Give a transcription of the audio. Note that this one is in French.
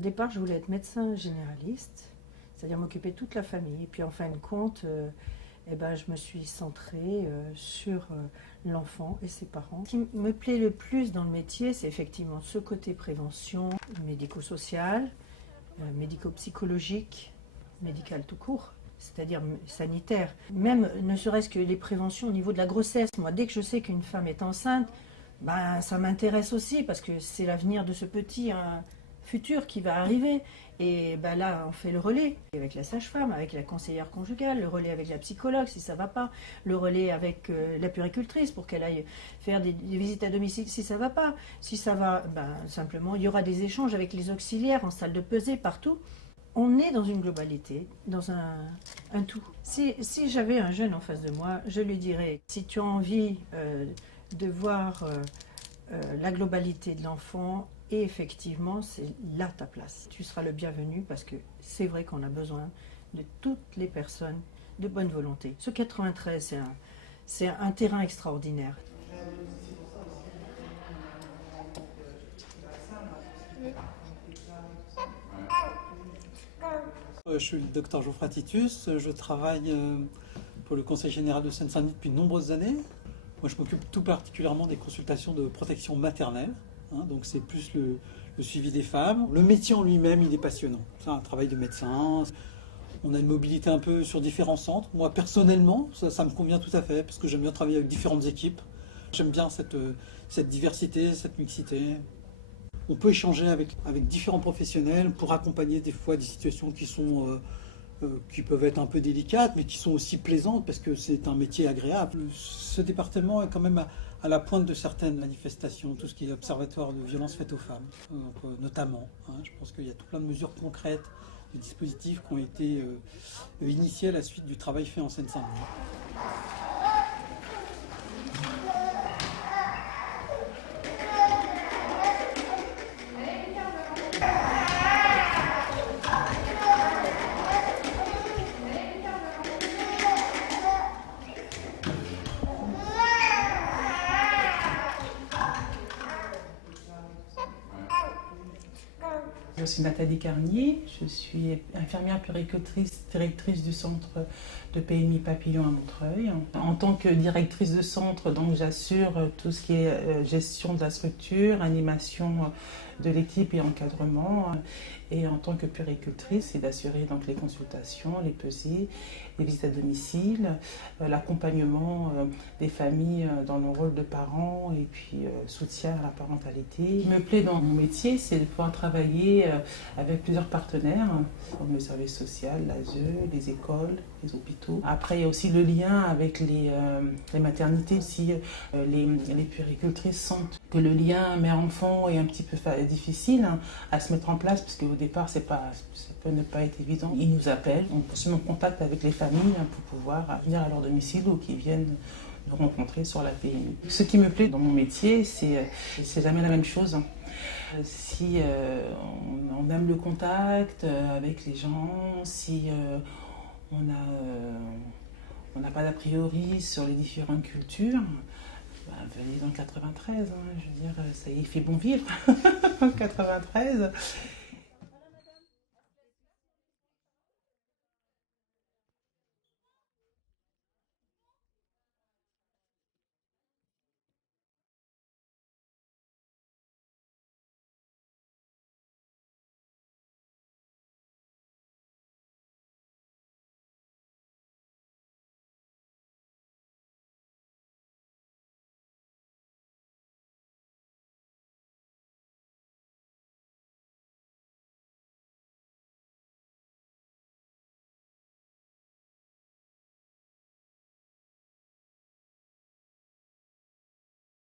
Au départ, je voulais être médecin généraliste, c'est-à-dire m'occuper de toute la famille. Et puis en fin de compte, je me suis centrée sur l'enfant et ses parents. Ce qui me plaît le plus dans le métier, c'est effectivement ce côté prévention médico-sociale, médico-psychologique, médical tout court, c'est-à-dire sanitaire. Même ne serait-ce que les préventions au niveau de la grossesse. Moi, dès que je sais qu'une femme est enceinte, ça m'intéresse aussi parce que c'est l'avenir de ce petit futur qui va arriver. Et là, on fait le relais avec la sage-femme, avec la conseillère conjugale, le relais avec la psychologue si ça ne va pas, le relais avec la puéricultrice pour qu'elle aille faire des visites à domicile si ça ne va pas. Si ça va, simplement, il y aura des échanges avec les auxiliaires en salle de pesée, partout. On est dans une globalité, dans un tout. Si j'avais un jeune en face de moi, je lui dirais, si tu as envie de voir la globalité de l'enfant, et effectivement, c'est là ta place. Tu seras le bienvenu parce que c'est vrai qu'on a besoin de toutes les personnes de bonne volonté. Ce 93, c'est un terrain extraordinaire. Je suis le docteur Geoffroy Titus, je travaille pour le Conseil général de Seine-Saint-Denis depuis de nombreuses années. Moi, je m'occupe tout particulièrement des consultations de protection maternelle, donc c'est plus le suivi des femmes. Le métier en lui-même, il est passionnant. C'est un travail de médecin. On a une mobilité un peu sur différents centres. Moi, personnellement, ça me convient tout à fait, parce que j'aime bien travailler avec différentes équipes. J'aime bien cette diversité, cette mixité. On peut échanger avec différents professionnels pour accompagner des fois des situations qui peuvent être un peu délicates, mais qui sont aussi plaisantes parce que c'est un métier agréable. Ce département est quand même à la pointe de certaines manifestations, tout ce qui est observatoire de violences faites aux femmes, notamment. Je pense qu'il y a tout plein de mesures concrètes, de dispositifs qui ont été initiés à la suite du travail fait en Seine-Saint-Denis. Je suis Nathalie Carnier, je suis infirmière puéricultrice, directrice du centre de PMI Papillon à Montreuil. En tant que directrice de centre, donc j'assure tout ce qui est gestion de la structure, animation de l'équipe et encadrement. Et en tant que puéricultrice, c'est d'assurer donc les consultations, les pesées, les visites à domicile, l'accompagnement des familles dans le rôle de parents et puis soutien à la parentalité. Ce qui me plaît dans mon métier, c'est de pouvoir travailler avec plusieurs partenaires, comme le service social, l'ASE, les écoles, les hôpitaux. Après, il y a aussi le lien avec les maternités. Si les puéricultrices sentent que le lien mère-enfant est un petit peu difficile à se mettre en place, parce qu'au départ, ça peut ne pas être évident. Ils nous appellent, on se met en contact avec les familles pour pouvoir venir à leur domicile ou qu'ils viennent nous rencontrer sur la PMI. Ce qui me plaît dans mon métier, c'est jamais la même chose. Si on aime le contact avec les gens, si on n'a pas d'a priori sur les différentes cultures, venez dans le 93, je veux dire, ça y est, il fait bon vivre en 93.